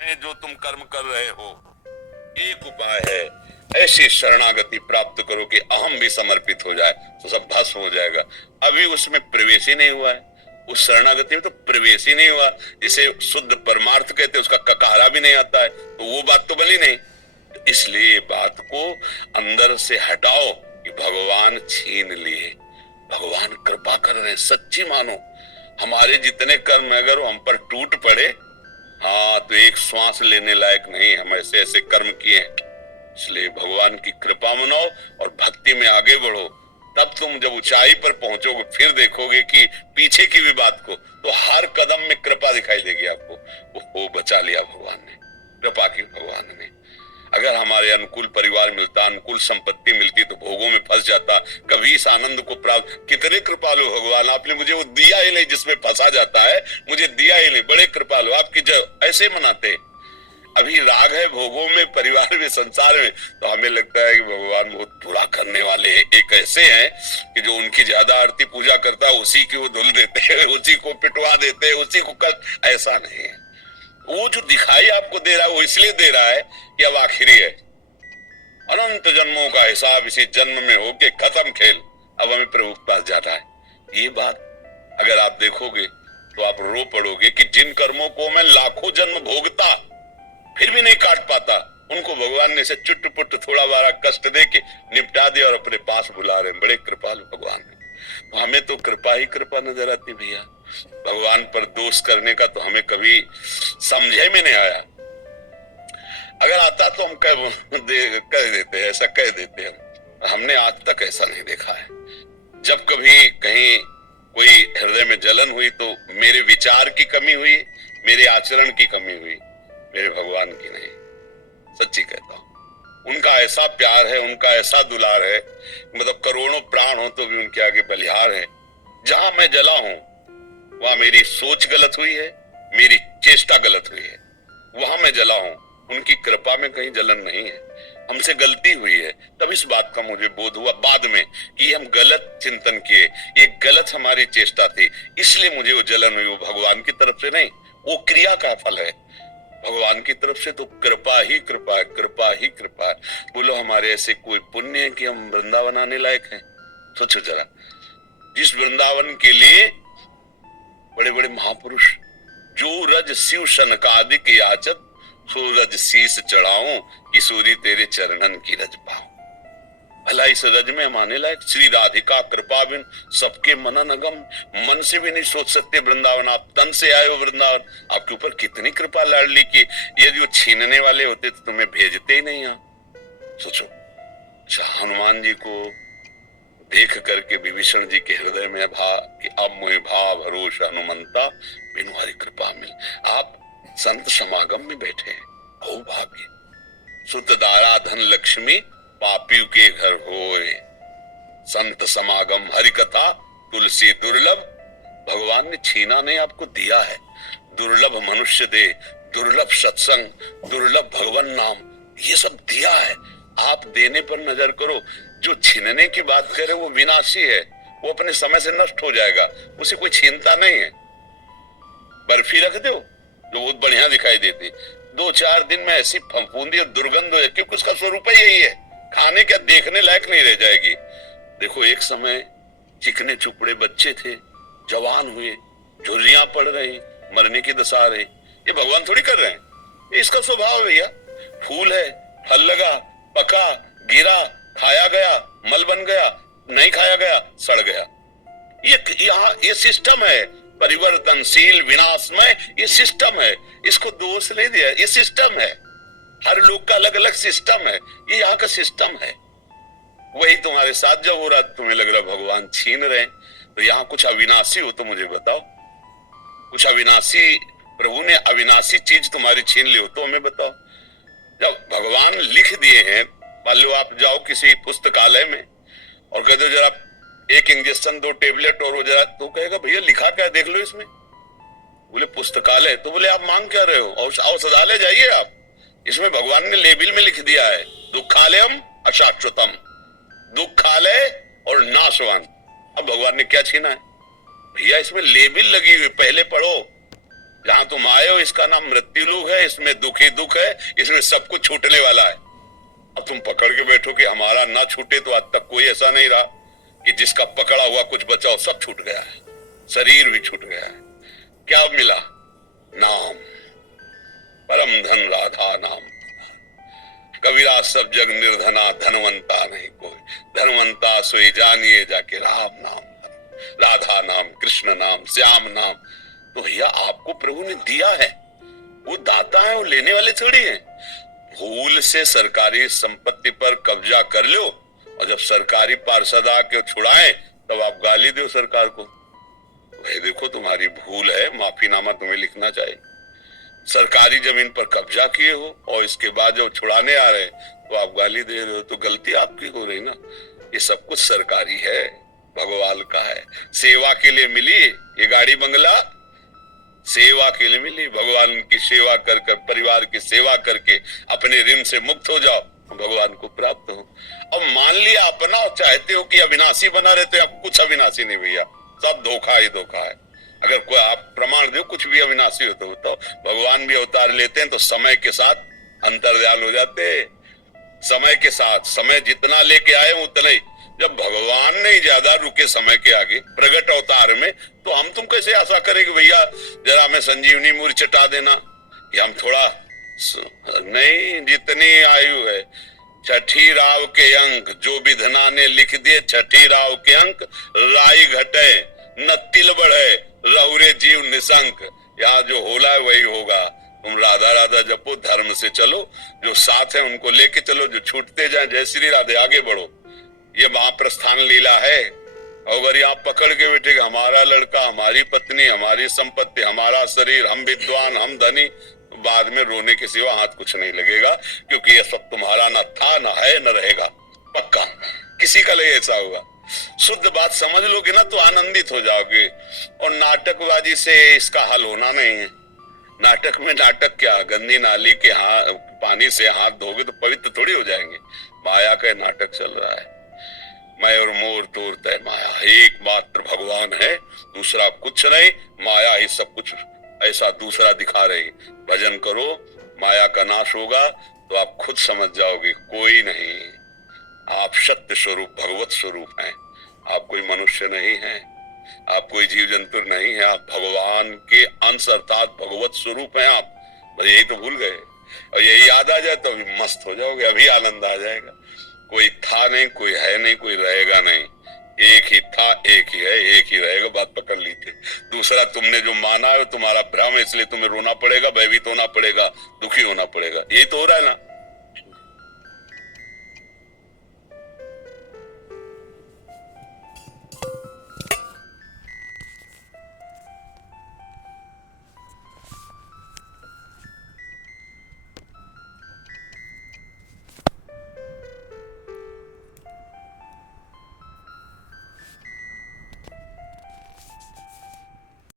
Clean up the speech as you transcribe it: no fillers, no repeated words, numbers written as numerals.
जो तुम कर्म कर रहे हो, एक उपाय है, ऐसी शरणागति प्राप्त करो कि अहम भी समर्पित हो जाए तो सब भस्म हो जाएगा। अभी उसमें प्रवेश ही नहीं हुआ है, उस शरणागति में तो प्रवेश ही नहीं हुआ। जिसे शुद्ध परमार्थ कहते हैं उसका ककारा भी नहीं आता है, तो वो बात तो बनी नहीं। तो इसलिए बात को अंदर से हटाओ कि भगवान छीन लिए, भगवान कृपा कर रहे हैं, सच्ची मानो। हमारे जितने कर्म अगर वो हम पर टूट पड़े, हाँ, तो एक श्वास लेने लायक नहीं, हम ऐसे ऐसे कर्म किए हैं। इसलिए भगवान की कृपा मनाओ और भक्ति में आगे बढ़ो। तब तुम जब ऊंचाई पर पहुंचोगे फिर देखोगे कि पीछे की भी बात को, तो हर कदम में कृपा दिखाई देगी आपको। वो बचा लिया भगवान ने, कृपा की भगवान ने। अगर हमारे अनुकूल परिवार मिलता, अनुकूल संपत्ति मिलती, तो भोगों में फंस जाता, कभी इस आनंद को प्राप्त। कितने कृपालु भगवान, आपने मुझे वो दिया ही नहीं जिसमें फंसा जाता है, मुझे दिया ही नहीं। बड़े कृपालु, आपकी जो ऐसे मनाते। अभी राग है भोगों में, परिवार में, संसार में, तो हमें लगता है कि भगवान बहुत बुरा करने वाले हैं। एक ऐसे हैं कि जो उनकी ज्यादा आरती पूजा करता है उसी की वो धुल देते हैं, उसी को पिटवा देते हैं, उसी को कर। ऐसा नहीं है। वो जो दिखाई आपको दे रहा है वो इसलिए दे रहा है कि अब आखिरी है, अनंत जन्मों का हिसाब इसी जन्म में होके खत्म खेल, अब हमें प्रभु के पास जाना है। ये बात अगर आप देखोगे तो आप रो पड़ोगे कि जिन कर्मों को मैं लाखों जन्म भोगता फिर भी नहीं काट पाता, उनको भगवान ने से चुट पुट थोड़ा बारा कष्ट दे के निपटा दिया और अपने पास बुला रहे। बड़े कृपालु भगवान है। तो हमें तो कृपा ही कृपा नजर आती भैया। भगवान पर दोष करने का तो हमें कभी समझे में नहीं आया। अगर आता तो हम कह देते, ऐसा कह देते हम। हमने आज तक ऐसा नहीं देखा है। जब कभी कहीं कोई हृदय में जलन हुई तो मेरे विचार की कमी हुई, मेरे आचरण की कमी हुई, मेरे भगवान की नहीं। सच्ची कहता हूं, उनका ऐसा प्यार है, उनका ऐसा दुलार है, मतलब करोड़ों प्राण हो तो भी उनके आगे बलिहार है। जहां मैं जला हूं वहां मेरी सोच गलत हुई है, मेरी चेष्टा गलत हुई है, वहां मैं जला हूं। उनकी कृपा में कहीं जलन नहीं है। हमसे गलती हुई है, तब इस बात का मुझे बोध हुआ बाद में कि हम गलत चिंतन किए, ये गलत हमारी चेष्टा थी, इसलिए मुझे वो जलन हुई। वो भगवान की तरफ से नहीं, वो क्रिया का फल है। भगवान की तरफ से तो कृपा ही कृपा है, कृपा ही कृपा है। बोलो हमारे ऐसे कोई पुण्य है कि हम वृंदावन आने लायक हैं? सोचो जरा, जिस वृंदावन के लिए बड़े बड़े महापुरुष, जो रज शिव शनकादिक याचत, सो रज शीस चढ़ाऊं किशोरी तेरे चरणन की रज पाऊं। भला इस रज में हम आने लायक? श्री राधिका कृपा बिन सबके मनन अगम, मन से भी नहीं सोच सकते वृंदावन। आप तन से आए हो वृंदावन, आपके ऊपर कितनी कृपा लाडली की। यदि वो छीनने वाले होते तो तुम्हें भेजते ही नहीं यहाँ। सोचो, हनुमान जी को देख करके विभीषण जी के हृदय में भा कि अब मुझे भाव भरोसा हनुमंता बिनु हरि कृपा मिल। आप संत समागम में बैठे हैं, हो भाग्य। सुत दारा धन लक्ष्मी पापियों के घर होए, संत समागम हरि कथा तुलसी दुर्लभ। भगवान ने छीना नहीं, आपको दिया है। दुर्लभ मनुष्य दे, दुर्लभ सत्संग, दुर्लभ भगवान नाम, ये सब दिया है। आप देने पर नजर करो। जो छीनने की बात करे वो विनाशी है, वो अपने समय से नष्ट हो जाएगा, उसे कोई छीनता नहीं है। बर्फी रख दो जो बहुत बढ़िया दिखाई देती, 2-4 दिन में ऐसी फफूंदी और दुर्गंध हो, क्योंकि उसका स्वरूप ही यही है, खाने क्या देखने लायक नहीं रह जाएगी। देखो, एक समय चिकने चुपड़े बच्चे थे, जवान हुए, झुर्रियां पड़ रही, मरने की दशा रही। ये भगवान थोड़ी कर रहे हैं, ये इसका स्वभाव है भैया। फूल है, फल लगा, पका, गिरा, खाया गया, मल बन गया, नहीं खाया गया, सड़ गया। ये यहाँ ये सिस्टम है, परिवर्तनशील, विनाशमय, ये सिस्टम है। इसको दोष नहीं दिया, ये सिस्टम है। हर लोग का अलग अलग सिस्टम है, ये यहाँ का सिस्टम है। वही तुम्हारे साथ जब हो रहा, तुम्हें लग रहा भगवान छीन रहे, तो यहाँ कुछ अविनाशी हो तो मुझे बताओ। कुछ अविनाशी, प्रभु ने अविनाशी चीज तुम्हारी छीन ली हो तो हमें बताओ। जब भगवान लिख दिए हैं, मान लो आप जाओ किसी पुस्तकालय में और कह दो जरा एक इंजेक्शन, 2 टेबलेट और हो जरा, तो कहेगा भैया लिखा क्या देख लो इसमें। बोले पुस्तकालय, तो बोले आप मांग क्या रहे हो? औषधालय जाइए आप, इसमें भगवान ने लेबिल में लिख दिया है दुखालयम अशाश्वतम, दुखालय और नाशवान। अब भगवान ने क्या छीना है भैया? इसमें लेबिल लगी हुई, पहले पढ़ो। जहां तुम आए हो इसका नाम मृत्यु लोक है, इसमें दुख ही दुख है, इसमें सब कुछ छूटने वाला है। अब तुम पकड़ के बैठो कि हमारा ना छूटे, तो आज तक कोई ऐसा नहीं रहा कि जिसका पकड़ा हुआ कुछ बचा हो। सब छूट गया है, शरीर भी छूट गया है। क्या मिला? नाम, परम धन राधा नाम। कबीरा सब जग निर्धना, धनवंता नहीं कोई, धनवंता सोई जानिए जाके राम नाम, राधा नाम, कृष्ण नाम, श्याम नाम। तो भैया आपको प्रभु ने दिया है, वो दाता है, वो लेने वाले थोड़ी है। भूल से सरकारी संपत्ति पर कब्जा कर लो और जब सरकारी पार्षद आके छुड़ाए तब आप गाली दो सरकार को। भाई देखो तुम्हारी भूल है, माफीनामा तुम्हें लिखना चाहिए। सरकारी जमीन पर कब्जा किए हो और इसके बाद जब छुड़ाने आ रहे तो आप गाली दे रहे हो, तो गलती आपकी हो रही ना। ये सब कुछ सरकारी है, भगवान का है, सेवा के लिए मिली ये गाड़ी बंगला, सेवा के लिए मिली। भगवान की सेवा कर कर, परिवार की सेवा करके अपने ऋण से मुक्त हो जाओ, भगवान को प्राप्त हो। अब मान लिया अपना चाहते हो कि अविनाशी बना रहते हो, अब कुछ अविनाशी नहीं भैया, सब धोखा ही धोखा है। अगर कोई आप प्रमाण दो कुछ भी अविनाशी होता हो तो भगवान भी अवतार लेते हैं तो समय के साथ अंतर्दयाल हो जाते हैं। समय के साथ, समय जितना लेके आए उतना ही। जब भगवान नहीं ज्यादा रुके समय के आगे प्रगट अवतार में, तो हम तुम कैसे आशा करेंगे भैया जरा हमें संजीवनी मूर्ति चटा देना, कि हम थोड़ा नहीं। जितनी आयु है, छठी राव के अंक जो विधना ने लिख दिए, छठी राव के अंक राई घटे न तिल बढ़े, रहुरे जीव निशंक। यहाँ जो होला है वही होगा। तुम राधा राधा जपो, धर्म से चलो, जो साथ है उनको लेके चलो, जो छूटते जाए जय श्री राधे, आगे बढ़ो। ये महाप्रस्थान लीला है। अगर यहाँ पकड़ के बैठे हमारा लड़का, हमारी पत्नी, हमारी संपत्ति, हमारा शरीर, हम विद्वान, हम धनी, तो बाद में रोने के सिवा हाथ कुछ नहीं लगेगा, क्योंकि ये सब तुम्हारा न था, न है, न रहेगा। पक्का किसी का लिए ऐसा होगा। शुद्ध बात समझ लोगे ना तो आनंदित हो जाओगे। और नाटकबाजी से इसका हल होना नहीं है। नाटक में नाटक क्या, गंदी नाली के पानी से हाथ धोगे तो पवित्र थोड़ी हो जाएंगे। माया का नाटक चल रहा है। मैं और मोर तोर तय माया, एकमात्र भगवान है, दूसरा कुछ नहीं। माया ही सब कुछ ऐसा दूसरा दिखा रही। भजन करो, माया का नाश होगा तो आप खुद समझ जाओगे कोई नहीं। आप सत्य स्वरूप भगवत स्वरूप हैं। आप कोई मनुष्य नहीं है, आप कोई जीव जंतु नहीं है, आप भगवान के अंश अर्थात भगवत स्वरूप हैं आप। बस यही तो भूल गए, और यही याद आ जाए तो अभी मस्त हो जाओगे, अभी आनंद आ जाएगा। कोई था नहीं, कोई है नहीं, कोई रहेगा नहीं। एक ही था, एक ही है, एक ही रहेगा। बात पकड़ ली थी। दूसरा तुमने जो माना है तुम्हारा भ्रम है, इसलिए तुम्हें रोना पड़ेगा, भयभीत होना पड़ेगा, दुखी होना पड़ेगा। यही तो हो रहा है ना।